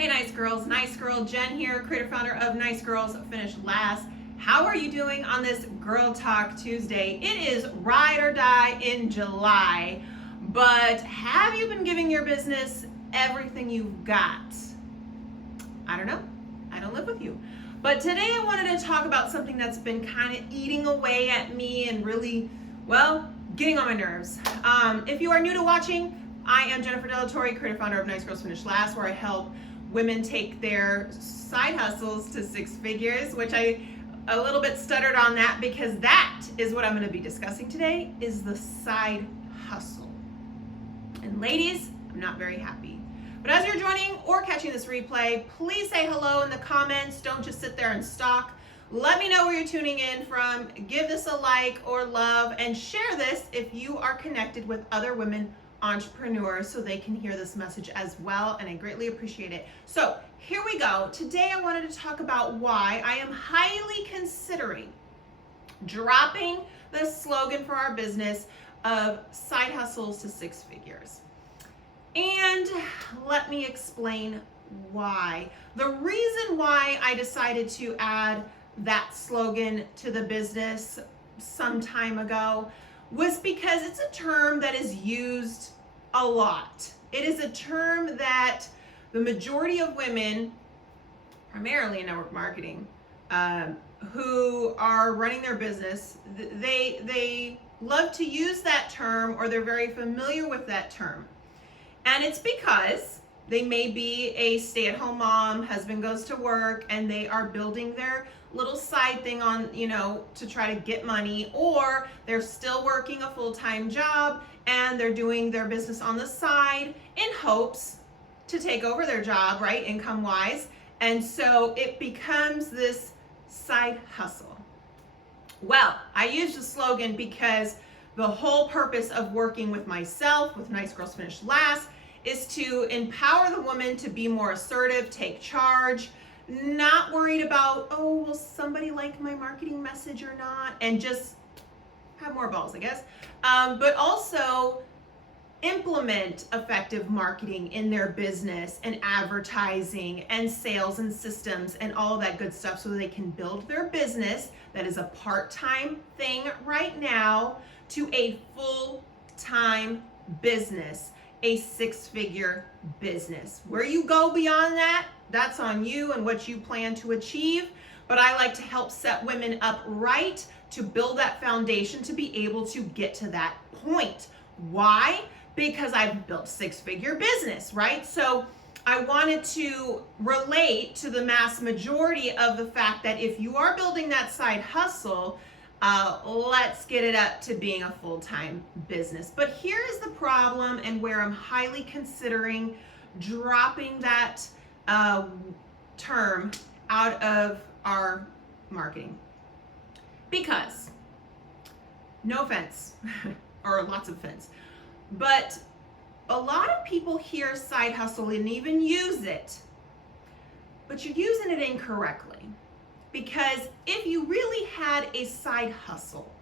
Hey nice girls, nice girl Jen here, creator founder of Nice Girls Finish Last. How are you doing on this Girl Talk Tuesday? It is ride or die in July, but have you been giving your business everything you've got? I don't know. I don't live with you. But today I wanted to talk about something that's been kind of eating away at me and really, well, getting on my nerves. If you are new to watching, I am Jennifer Delatorre, creator founder of Nice Girls Finish Last, where I help women take their side hustles to six figures, which I a little bit stuttered on that because that is what I'm going to be discussing today, is the side hustle. And ladies, I'm not very happy. But as you're joining or catching this replay, please say hello in the comments. Don't just sit there and stalk. Let me know where you're tuning in from. Give this a like or love and share this if you are connected with other women entrepreneurs so they can hear this message as well, and I greatly appreciate it. So here we go. Today I wanted to talk about why I am highly considering dropping the slogan for our business of side hustles to six figures. And let me explain why. The reason why I decided to add that slogan to the business some time ago was because it's a term that is used a lot. It is a term that the majority of women, primarily in network marketing, who are running their business, they love to use that term, or they're very familiar with that term. And it's because they may be a stay-at-home mom, husband goes to work, and they are building their little side thing on, to try to get money, or they're still working a full-time job and they're doing their business on the side in hopes to take over their job, right, income-wise. And so it becomes this side hustle. Well, I used the slogan because the whole purpose of working with myself, with Nice Girls Finish Last, is to empower the woman to be more assertive, take charge, not worried about, oh, will somebody like my marketing message or not, and just have more balls, I guess. But also implement effective marketing in their business and advertising and sales and systems and all that good stuff so they can build their business that is a part-time thing right now to a full-time business, a six-figure business. Where you go beyond that, that's on you and what you plan to achieve. But I like to help set women up right to build that foundation to be able to get to that point. Why? Because I've built six-figure business, right? So I wanted to relate to the mass majority of the fact that if you are building that side hustle, let's get it up to being a full-time business. But here is the problem, and where I'm highly considering dropping that term out of our marketing. Because, no offense, or lots of offense, but a lot of people hear side hustle and even use it, but you're using it incorrectly. Because if you really had a side hustle,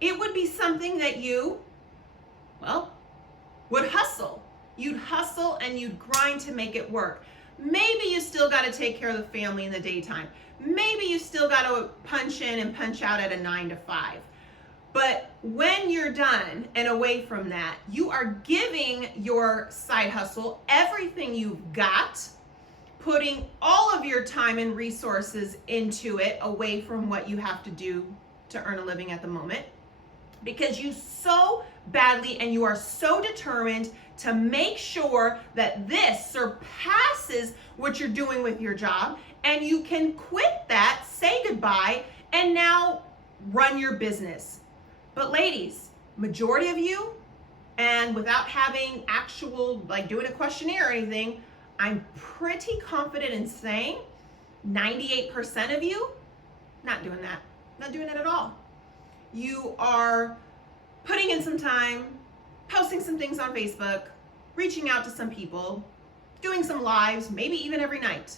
it would be something that you, would hustle. You'd hustle and you'd grind to make it work. Maybe you still got to take care of the family in the daytime. Maybe you still got to punch in and punch out at a 9 to 5. But when you're done and away from that, you are giving your side hustle everything you've got, putting all of your time and resources into it away from what you have to do to earn a living at the moment, because you so badly and you are so determined to make sure that this surpasses what you're doing with your job, and you can quit that, say goodbye, and now run your business. But ladies, majority of you, and without having actual, doing a questionnaire or anything, I'm pretty confident in saying 98% of you, not doing that, not doing it at all. You are putting in some time, posting some things on Facebook, reaching out to some people, doing some lives, maybe even every night.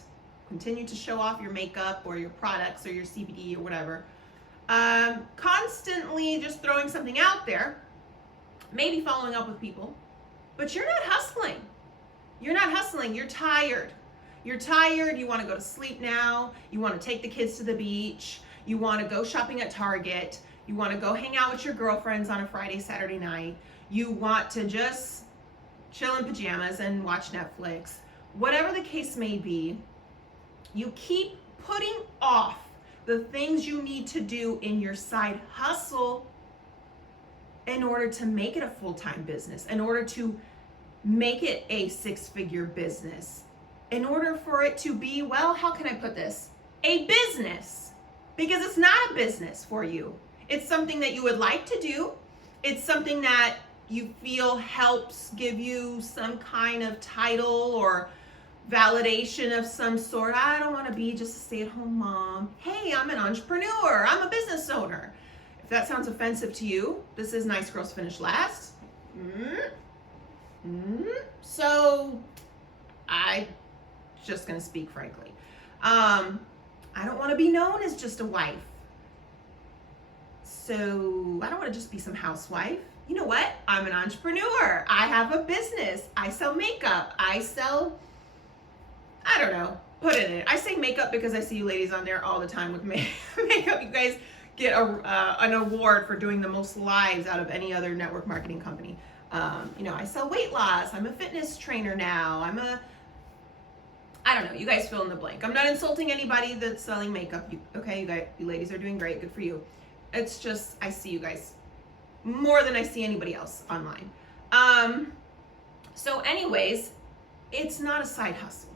Continue to show off your makeup or your products or your CBD or whatever. Constantly just throwing something out there, maybe following up with people, but you're not hustling. You're not hustling. You're tired. You're tired, you want to go to sleep now, you want to take the kids to the beach, you want to go shopping at Target, you want to go hang out with your girlfriends on a Friday, Saturday night, you want to just chill in pajamas and watch Netflix. Whatever the case may be, you keep putting off the things you need to do in your side hustle in order to make it a full-time business, in order to make it a six-figure business, in order for it to be, well, how can I put this? A business. Because it's not a business for you. It's something that you would like to do. It's something that you feel helps give you some kind of title or validation of some sort. I don't want to be just a stay-at-home mom. Hey, I'm an entrepreneur. I'm a business owner. If that sounds offensive to you, this is Nice Girls Finish Last. So I'm just going to speak frankly. I don't want to be known as just a wife. So I don't want to just be some housewife. You know what? I'm an entrepreneur. I have a business. I sell makeup. I don't know, put it in it. I say makeup because I see you ladies on there all the time with makeup. You guys get an award for doing the most lives out of any other network marketing company. I sell weight loss. I'm a fitness trainer now. I don't know, you guys fill in the blank. I'm not insulting anybody that's selling makeup. You ladies are doing great, good for you. It's just, I see you guys more than I see anybody else online. So anyways, it's not a side hustle.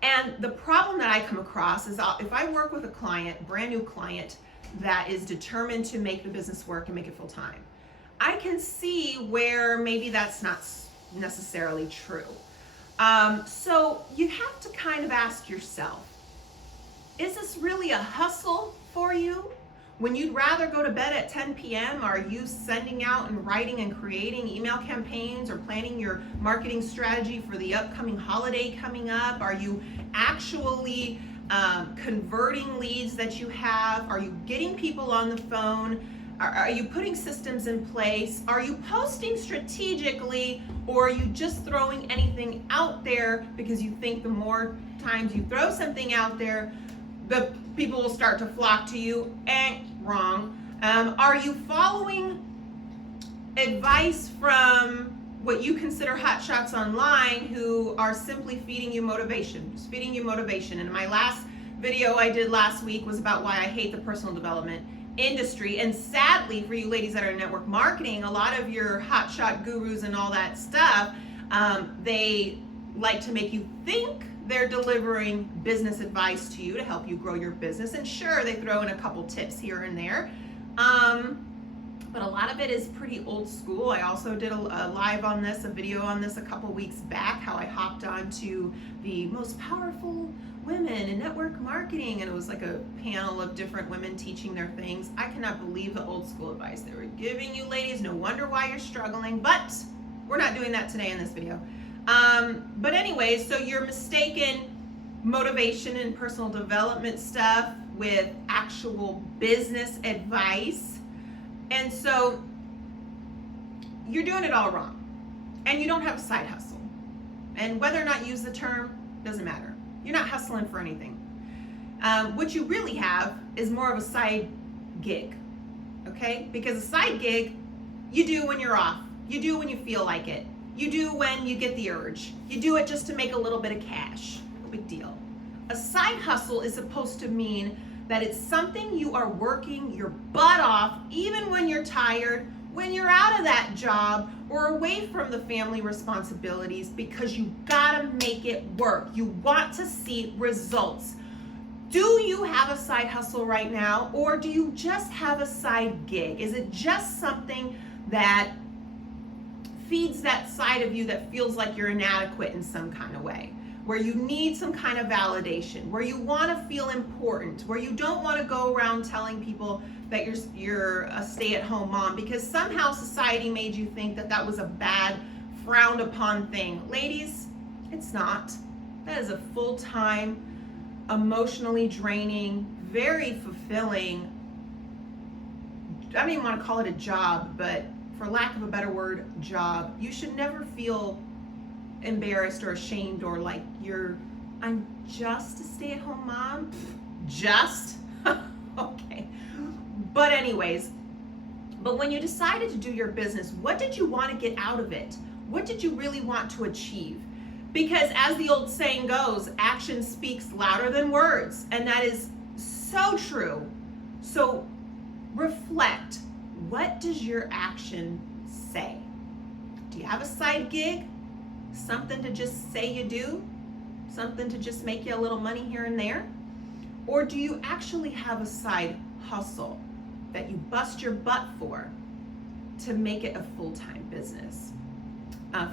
And the problem that I come across is if I work with a client, brand new client, that is determined to make the business work and make it full time, I can see where maybe that's not necessarily true. So you have to kind of ask yourself, is this really a hustle for you? When you'd rather go to bed at 10 p.m., are you sending out and writing and creating email campaigns or planning your marketing strategy for the upcoming holiday coming up? Are you actually converting leads that you have? Are you getting people on the phone? Are you putting systems in place? Are you posting strategically, or are you just throwing anything out there because you think the more times you throw something out there, the people will start to flock to you? Wrong. Are you following advice from what you consider hotshots online who are simply feeding you motivation? Just feeding you motivation. And my last video I did last week was about why I hate the personal development industry. And sadly, for you ladies that are in network marketing, a lot of your hotshot gurus and all that stuff, they like to make you think they're delivering business advice to you to help you grow your business. And sure, they throw in a couple tips here and there. But a lot of it is pretty old school. I also did a live on this, a video on this a couple weeks back, how I hopped onto the most powerful women in network marketing, and it was like a panel of different women teaching their things. I cannot believe the old school advice they were giving you ladies. No wonder why you're struggling, but we're not doing that today in this video. But anyways, so you're mistaken motivation and personal development stuff with actual business advice. And so you're doing it all wrong. And you don't have a side hustle. And whether or not you use the term, doesn't matter. You're not hustling for anything. What you really have is more of a side gig. Okay? Because a side gig, you do when you're off. You do when you feel like it. You do when you get the urge. You do it just to make a little bit of cash. No big deal. A side hustle is supposed to mean that it's something you are working your butt off, even when you're tired, when you're out of that job, or away from the family responsibilities, because you gotta make it work. You want to see results. Do you have a side hustle right now, or do you just have a side gig? Is it just something that feeds that side of you that feels like you're inadequate in some kind of way, where you need some kind of validation, where you want to feel important, where you don't want to go around telling people that you're a stay-at-home mom because somehow society made you think that that was a bad, frowned upon thing? Ladies, it's not. That is a full-time, emotionally draining, very fulfilling, I don't even want to call it a job, but for lack of a better word, job. You should never feel embarrassed or ashamed or like you're I'm just a stay-at-home mom. Just? Okay. But anyways, but when you decided to do your business, what did you want to get out of it? What did you really want to achieve? Because as the old saying goes, action speaks louder than words. And that is so true. So reflect. What does your action say? Do you have a side gig? Something to just say you do? Something to just make you a little money here and there? Or do you actually have a side hustle that you bust your butt for to make it a full-time business?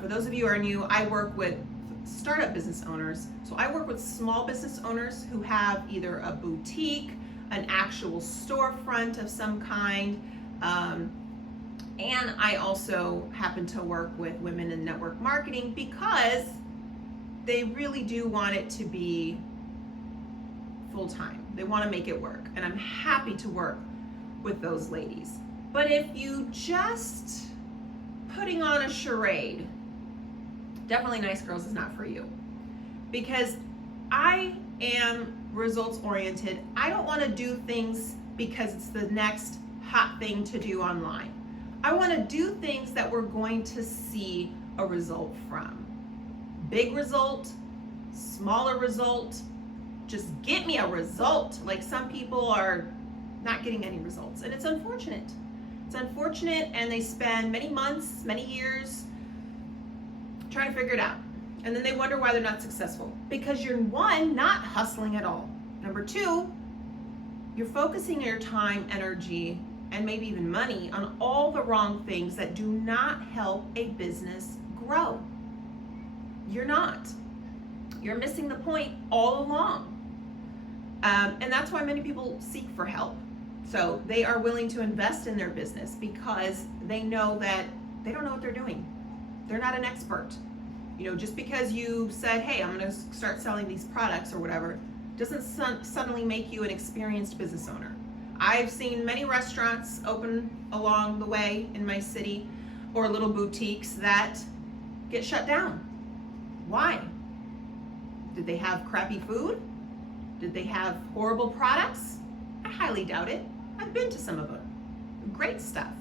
For those of you who are new, I work with startup business owners. So I work with small business owners who have either a boutique, an actual storefront of some kind, and I also happen to work with women in network marketing because they really do want it to be full-time. They want to make it work, and I'm happy to work with those ladies. But if you just putting on a charade, definitely Nice Girls is not for you, because I am results oriented. I don't want to do things because it's the next hot thing to do online. I want to do things that we're going to see a result from. Big result, smaller result, just get me a result. Like some people are not getting any results, and it's unfortunate. It's unfortunate, and they spend many months, many years trying to figure it out. And then they wonder why they're not successful. Because you're, one, not hustling at all. Number two, you're focusing your time, energy, and maybe even money on all the wrong things that do not help a business grow. You're not. You're missing the point all along. And that's why many people seek for help. So they are willing to invest in their business because they know that they don't know what they're doing. They're not an expert. You know, just because you said, hey, I'm going to start selling these products or whatever, doesn't suddenly make you an experienced business owner. I've seen many restaurants open along the way in my city, or little boutiques that get shut down. Why? Did they have crappy food? Did they have horrible products? I highly doubt it. I've been to some of them. Great stuff.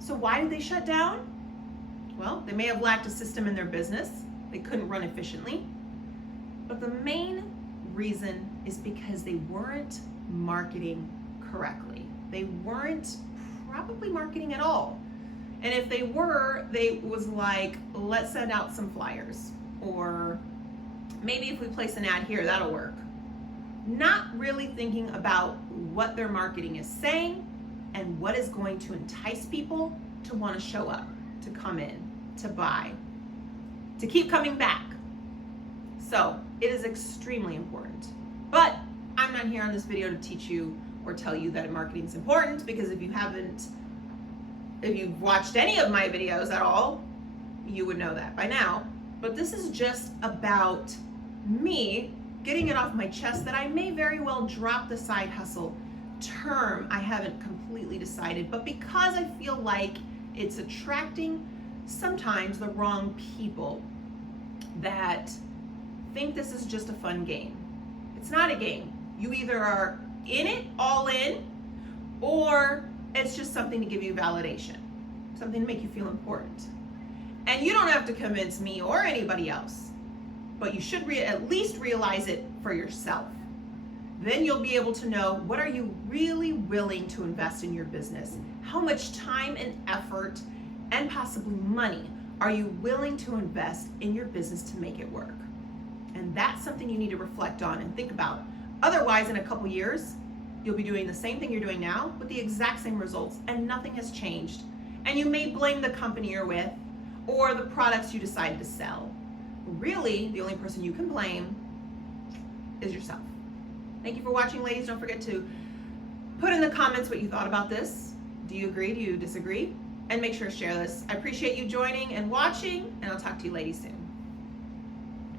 So why did they shut down? Well, they may have lacked a system in their business. They couldn't run efficiently. But the main reason is because they weren't marketing correctly. They weren't probably marketing at all. And if they were, they was like, let's send out some flyers. Or maybe if we place an ad here, that'll work. Not really thinking about what their marketing is saying and what is going to entice people to want to show up, to come in, to buy, to keep coming back. So it is extremely important. But I'm not here on this video to teach you or tell you that marketing is important, because if you've watched any of my videos at all, you would know that by now. But this is just about me getting it off my chest that I may very well drop the side hustle term. I haven't completely decided, but because I feel like it's attracting sometimes the wrong people that think this is just a fun game. It's not a game. You either are in it, all in, or it's just something to give you validation, something to make you feel important. And you don't have to convince me or anybody else, but you should at least realize it for yourself. Then you'll be able to know, what are you really willing to invest in your business? How much time and effort and possibly money are you willing to invest in your business to make it work? And that's something you need to reflect on and think about. Otherwise, in a couple years, you'll be doing the same thing you're doing now with the exact same results, and nothing has changed. And you may blame the company you're with or the products you decided to sell. Really, the only person you can blame is yourself. Thank you for watching, ladies. Don't forget to put in the comments what you thought about this. Do you agree? Do you disagree? And make sure to share this. I appreciate you joining and watching, and I'll talk to you ladies soon.